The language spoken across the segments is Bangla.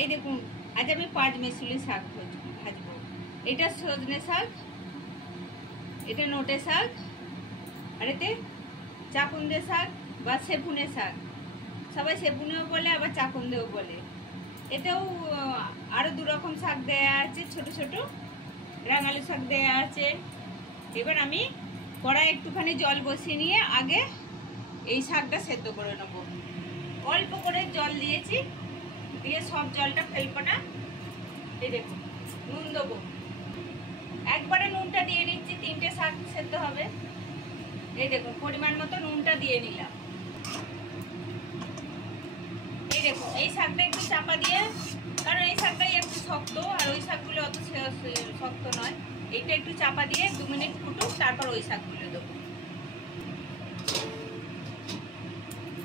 এই দেখুন আজ আমি 5 মেশুলি শাক ভাজবো। এটা সজনে শাক, এটা নোটে শাক, আর এতে চাকুন্দে শাক বা সেপুনে শাক, সবাই সেপুনেও বলে আবার চাকুন্দেও বলে। এতেও আরও 2 রকম শাক দেয়া আছে, ছোট ছোট রাঙালু শাক দেয়া আছে। এবার আমি কড়াই একটুখানি জল বসিয়ে নিয়ে আগে এই শাকটা সেদ্ধ করে নেব। অল্প করে জল দিয়েছি, দিয়ে সব জলটা ফেলবো না। এই দেখুন নুন দেবো, একবারে নুনটা দিয়ে নিচ্ছি, 3টে শাক সেদ্ধ হবে। এই দেখুন পরিমাণ মতো নুনটা দিয়ে নিলাম। এই দেখুন এই শাকটা একটু চাপা দিয়ে, কারণ এই শাকটাই একটু শক্ত আর ওই শাকগুলো অত শক্ত নয়, এইটা একটু চাপা দিয়ে 2 মিনিট ফুটুক, তারপর ওই শাকগুলো দেবো।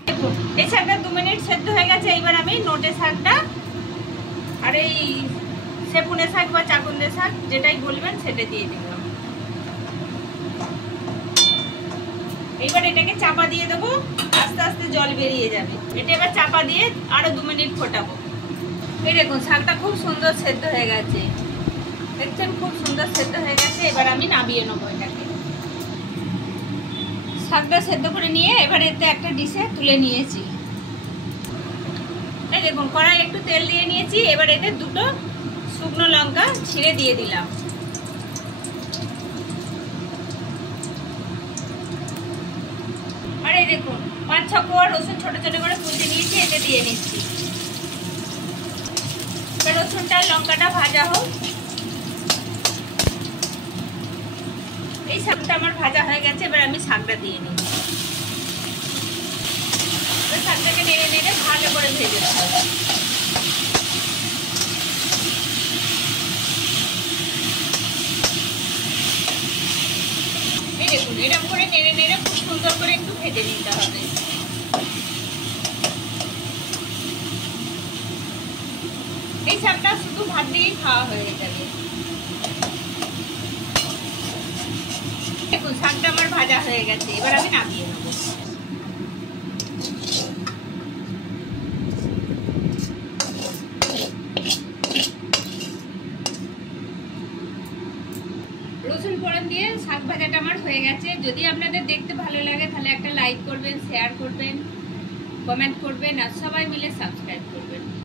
দেখুন এই শাকটা 2 মিনিট সেদ্ধ হয়ে গেছে। এইবার আমি নোটে শাকটা আর এই সেপুনে শাক বা চাকুন্দে শাক যেটাই বলবেন সেটা দিয়ে দিলাম। এইবার এটাকে চাপা দিয়ে দেবো, আস্তে আস্তে জল বেরিয়ে যাবে। এটা এবার চাপা দিয়ে আরো 2 মিনিট ফোটাবো। এই দেখুন শাকটা খুব সুন্দর সেদ্ধ হয়ে গেছে, দেখছেন খুব সুন্দর সেদ্ধ হয়ে গেছে। এবার আমি নামিয়ে নেবো এটাকে। শাকটা সেদ্ধ করে নিয়ে এবার এতে একটা ডিশে তুলে নিয়েছি। এই দেখুন কড়াই একটু তেল দিয়ে নিয়েছি, এবার এতে 2টো শুকনো লঙ্কা ছিঁড়ে দিয়ে দিলাম। আর এই দেখুন 5-6 কোয়া রসুন ছোট ছোট করে কুচি নিয়েছি, এতে দিয়ে নিচ্ছি। এবার রসুনটা লঙ্কাটা ভাজা হোক। এই শাকটা আমার ভাজা হয়ে গেছে, এবার আমি শাকটা দিয়ে নিচ্ছি। এবার শাকটাকে নেড়ে নেড়ে ভালো করে ভেজে দিতে হবে। এই দেখুন এরকম করে নেড়ে নেড়ে খুব সুন্দর করে একটু ভেজে নিতে হবে। এই শাকটা শুধু ভাত দিয়েই খাওয়া হয়ে যাবে। দেখুন শাকটা আমার ভাজা হয়ে গেছে, এবার আমি নামিয়ে নেব। রসুন ফোড়ন দিয়ে শাক ভাজাটা আমার হয়ে গেছে। যদি আপনাদের দেখতে ভালো লাগে তাহলে একটা লাইক করবেন, শেয়ার করবেন, কমেন্ট করবেন আর সবাই মিলে সাবস্ক্রাইব করবেন।